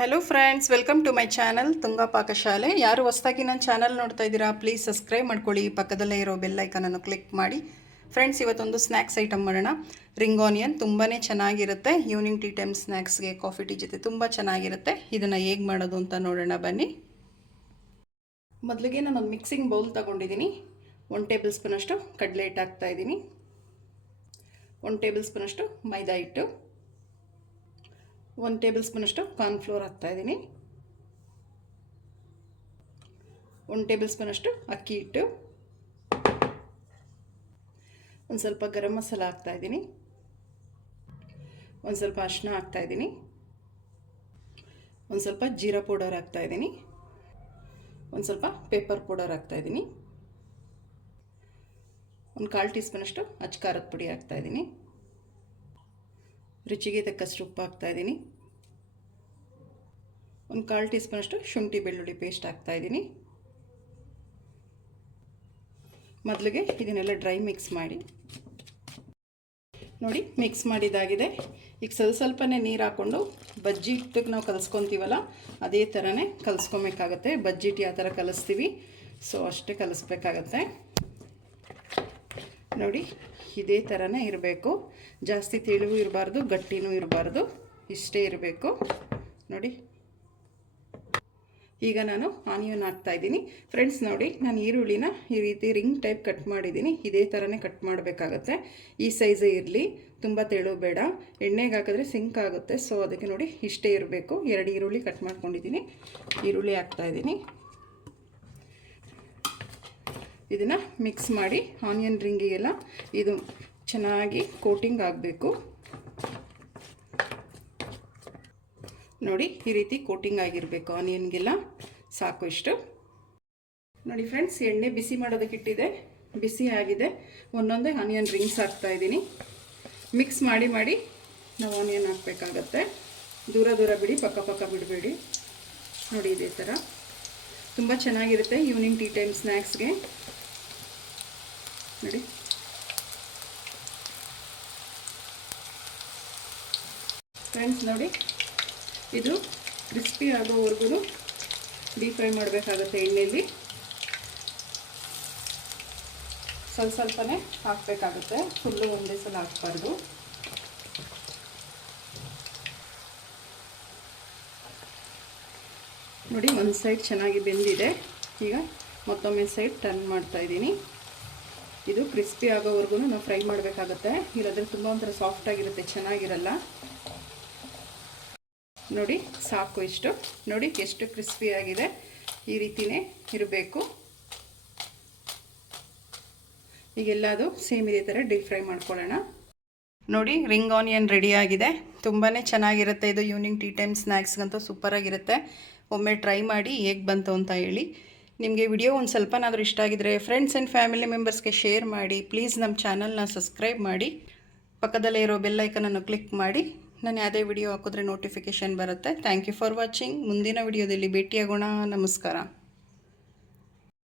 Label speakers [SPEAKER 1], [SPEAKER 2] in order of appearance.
[SPEAKER 1] Hello friends welcome to my channel Tunga ಪಾಕಶಾಲೆ ಯಾರು ಹೊಸದಾಗಿ ನನ್ನ ಚಾನಲ್ ನೋಡ್ತಾ ಇದ್ದೀರಾ ಪ್ಲೀಸ್ ಸಬ್ಸ್ಕ್ರೈಬ್ ಮಾಡ್ಕೊಳ್ಳಿ. ಪಕ್ಕದಲ್ಲೇ ಇರೋ ಬೆಲ್ ಐಕನನ್ನು ಕ್ಲಿಕ್ ಮಾಡಿ. ಫ್ರೆಂಡ್ಸ್ ಇವತ್ತೊಂದು ಸ್ನ್ಯಾಕ್ಸ್ ಐಟಮ್ ಮಾಡೋಣ. ರಿಂಗ್ ಆನಿಯನ್ ತುಂಬಾ ಚೆನ್ನಾಗಿರುತ್ತೆ. ಈವ್ನಿಂಗ್ ಟೀ ಟೈಮ್ ಸ್ನ್ಯಾಕ್ಸ್ಗೆ ಕಾಫಿ ಟೀ ಜೊತೆ ತುಂಬ ಚೆನ್ನಾಗಿರುತ್ತೆ. ಇದನ್ನು ಹೇಗೆ ಮಾಡೋದು ಅಂತ ನೋಡೋಣ, ಬನ್ನಿ. ಮೊದಲಿಗೆ ನಾನು ಒಂದು ಮಿಕ್ಸಿಂಗ್ ಬೌಲ್ ತಗೊಂಡಿದ್ದೀನಿ. ಒನ್ ಟೇಬಲ್ ಸ್ಪೂನಷ್ಟು ಕಡಲೆ ಹಿಟ್ಟು ಹಾಕ್ತಾ ಇದ್ದೀನಿ. ಒನ್ ಟೇಬಲ್ ಸ್ಪೂನಷ್ಟು ಮೈದಾ ಹಿಟ್ಟು. ಒಂದು ಟೇಬಲ್ ಸ್ಪೂನಷ್ಟು ಕಾರ್ನ್ಫ್ಲೋರ್ ಹಾಕ್ತಾಯಿದ್ದೀನಿ ಒಂದು ಟೇಬಲ್ ಸ್ಪೂನಷ್ಟು ಅಕ್ಕಿ ಹಿಟ್ಟು. ಒಂದು ಸ್ವಲ್ಪ ಗರಂ ಮಸಾಲ ಹಾಕ್ತಾಯಿದ್ದೀನಿ ಒಂದು ಸ್ವಲ್ಪ ಅರಿಶಿನ ಹಾಕ್ತಾಯಿದ್ದೀನಿ ಒಂದು ಸ್ವಲ್ಪ ಜೀರಾ ಪೌಡರ್ ಹಾಕ್ತಾಯಿದ್ದೀನಿ ಒಂದು ಸ್ವಲ್ಪ ಪೇಪರ್ ಪೌಡರ್ ಹಾಕ್ತಾಯಿದ್ದೀನಿ ಒಂದು ಕಾಲು ಟೀ ಸ್ಪೂನಷ್ಟು ಅಚ್ಕಾರದ ಪುಡಿ ಹಾಕ್ತಾಯಿದ್ದೀನಿ ರುಚಿಗೆ ತಕ್ಕಷ್ಟು ಉಪ್ಪು ಹಾಕ್ತಾಯಿದ್ದೀನಿ ಒಂದು ಕಾಲು ಟೀ ಸ್ಪೂನಷ್ಟು ಶುಂಠಿ ಬೆಳ್ಳುಳ್ಳಿ ಪೇಸ್ಟ್ ಹಾಕ್ತಾಯಿದ್ದೀನಿ ಮೊದಲಿಗೆ ಇದನ್ನೆಲ್ಲ ಡ್ರೈ ಮಿಕ್ಸ್ ಮಾಡಿ. ನೋಡಿ, ಮಿಕ್ಸ್ ಮಾಡಿದಾಗಿದೆ. ಈಗ ಸ್ವಲ್ಪ ಸ್ವಲ್ಪನೇ ನೀರು ಹಾಕ್ಕೊಂಡು ಬಜ್ಜಿ ಹಿಟ್ಟಿಗೆ ನಾವು ಕಲಿಸ್ಕೊತೀವಲ್ಲ, ಅದೇ ಥರನೇ ಕಲಿಸ್ಕೊಬೇಕಾಗತ್ತೆ. ಬಜ್ಜಿ ಹಿಟ್ಟು ಯಾವ ಥರ ಕಲಿಸ್ತೀವಿ, ಸೊ ಅಷ್ಟೇ ಕಲಿಸ್ಬೇಕಾಗತ್ತೆ. ನೋಡಿ, ಇದೇ ಥರನೇ ಇರಬೇಕು. ಜಾಸ್ತಿ ತೆಳುವು ಇರಬಾರ್ದು, ಗಟ್ಟಿನೂ ಇರಬಾರ್ದು. ಇಷ್ಟೇ ಇರಬೇಕು. ನೋಡಿ. ಈಗ ನಾನು ಆನಿಯನ್ ಹಾಕ್ತಾಯಿದ್ದೀನಿ ಫ್ರೆಂಡ್ಸ್ ನೋಡಿ, ನಾನು ಈರುಳ್ಳಿನ ಈ ರೀತಿ ರಿಂಗ್ ಟೈಪ್ ಕಟ್ ಮಾಡಿದ್ದೀನಿ. ಇದೇ ಥರನೇ ಕಟ್ ಮಾಡಬೇಕಾಗತ್ತೆ. ಈ ಸೈಜೇ ಇರಲಿ. ತುಂಬ ತೆಳು ಬೇಡ. ಎಣ್ಣೆಗೆ ಹಾಕಿದ್ರೆ ಸಿಂಕ್ ಆಗುತ್ತೆ. ಸೊ ಅದಕ್ಕೆ ನೋಡಿ, ಇಷ್ಟೇ ಇರಬೇಕು. ಎರಡು ಈರುಳ್ಳಿ ಕಟ್ ಮಾಡ್ಕೊಂಡಿದ್ದೀನಿ. ಈರುಳ್ಳಿ ಹಾಕ್ತಾಯಿದ್ದೀನಿ ಇದನ್ನು ಮಿಕ್ಸ್ ಮಾಡಿ ಆನಿಯನ್ ರಿಂಗಿಗೆಲ್ಲ ಇದು ಚೆನ್ನಾಗಿ ಕೋಟಿಂಗ್ ಆಗಬೇಕು. ನೋಡಿ, ಈ ರೀತಿ ಕೋಟಿಂಗ್ ಆಗಿರಬೇಕು ಆನಿಯನ್ಗೆಲ್ಲ ಸಾಕು ಇಷ್ಟು. ನೋಡಿ ಫ್ರೆಂಡ್ಸ್ ಎಣ್ಣೆ ಬಿಸಿ ಮಾಡೋದಕ್ಕೆ ಇಟ್ಟಿದೆ. ಬಿಸಿ ಆಗಿದೆ. ಒಂದೊಂದೇ ಆನಿಯನ್ ರಿಂಗ್ಸ್ ಹಾಕ್ತಾ ಇದ್ದೀನಿ. ಮಿಕ್ಸ್ ಮಾಡಿ ಮಾಡಿ ನಾವು ಆನಿಯನ್ ಹಾಕಬೇಕಾಗತ್ತೆ. ದೂರ ದೂರ ಬಿಡಿ, ಪಕ್ಕ ಪಕ್ಕ ಬಿಡಬೇಡಿ. ನೋಡಿ ಇದೇ ಥರ ತುಂಬ ಚೆನ್ನಾಗಿರುತ್ತೆ ಈವ್ನಿಂಗ್ ಟೀ ಟೈಮ್ ಸ್ನ್ಯಾಕ್ಸ್ಗೆ ನೋಡಿ ಫ್ರೆಂಡ್ಸ್ ನೋಡಿ. ಇದು ಕ್ರಿಸ್ಪಿ ಆಗೋವರೆಗೂ ಡೀಪ್ ಫ್ರೈ ಮಾಡಬೇಕಾಗುತ್ತೆ ಎಣ್ಣೆಯಲ್ಲಿ ಸ್ವಲ್ಪ ಸ್ವಲ್ಪನೇ ಹಾಕಬೇಕಾಗುತ್ತೆ. ಫುಲ್ಲು ಒಂದೇ ಸಲ ಹಾಕಬಾರ್ದು. ನೋಡಿ, ಒಂದು ಸೈಡ್ ಚೆನ್ನಾಗಿ ಬೆಂದಿದೆ. ಈಗ ಮತ್ತೊಮ್ಮೆ ಸೈಡ್ ಟರ್ನ್ ಮಾಡ್ತಾ ಇದ್ದೀನಿ. ಇದು ಕ್ರಿಸ್ಪಿ ಆಗೋವರೆಗೂ ನಾವು ಫ್ರೈ ಮಾಡಬೇಕಾಗತ್ತೆ. ಇಲ್ಲದ್ರೆ ತುಂಬ ಒಂಥರ ಸಾಫ್ಟಾಗಿರುತ್ತೆ ಚೆನ್ನಾಗಿರಲ್ಲ. ನೋಡಿ, ಸಾಕು ಇಷ್ಟು. ನೋಡಿ, ಎಷ್ಟು ಕ್ರಿಸ್ಪಿ ಆಗಿದೆ. ಈ ರೀತಿಯೇ ಇರಬೇಕು. ಈಗೆಲ್ಲದು ಸೇಮ್ ಇದೇ ಥರ ಡೀಪ್ ಫ್ರೈ ಮಾಡ್ಕೊಳ್ಳೋಣ. ನೋಡಿ ರಿಂಗ್ ಆನಿಯನ್ ರೆಡಿ ಆಗಿದೆ. ತುಂಬಾ ಚೆನ್ನಾಗಿರುತ್ತೆ ಇದು. ಈವ್ನಿಂಗ್ ಟೀ ಟೈಮ್ ಸ್ನ್ಯಾಕ್ಸ್ಗಂತೂ ಸೂಪರಾಗಿರುತ್ತೆ ಒಮ್ಮೆ ಟ್ರೈ ಮಾಡಿ ಹೇಗೆ ಬಂತು ಅಂತ ಹೇಳಿ. ನಿಮಗೆ ವಿಡಿಯೋ ಒಂದು ಸ್ವಲ್ಪನಾದರೂ ಇಷ್ಟ ಆಗಿದ್ರೆ ಫ್ರೆಂಡ್ಸ್ ಆ್ಯಂಡ್ ಫ್ಯಾಮಿಲಿ ಮೆಂಬರ್ಸ್ಗೆ ಶೇರ್ ಮಾಡಿ ಪ್ಲೀಸ್ ನಮ್ಮ ಚಾನಲ್ನ ಸಬ್ಸ್ಕ್ರೈಬ್ ಮಾಡಿ. ಪಕ್ಕದಲ್ಲೇ ಇರೋ ಬೆಲ್ಲೈಕನನ್ನು ಕ್ಲಿಕ್ ಮಾಡಿ. ನಾನು ಯಾವುದೇ ವಿಡಿಯೋ ಹಾಕಿದ್ರೆ ನೋಟಿಫಿಕೇಷನ್ ಬರುತ್ತೆ. ಥ್ಯಾಂಕ್ ಯು ಫಾರ್ ವಾಚಿಂಗ್ ಮುಂದಿನ ವಿಡಿಯೋದಲ್ಲಿ ಭೇಟಿಯಾಗೋಣ. ನಮಸ್ಕಾರ.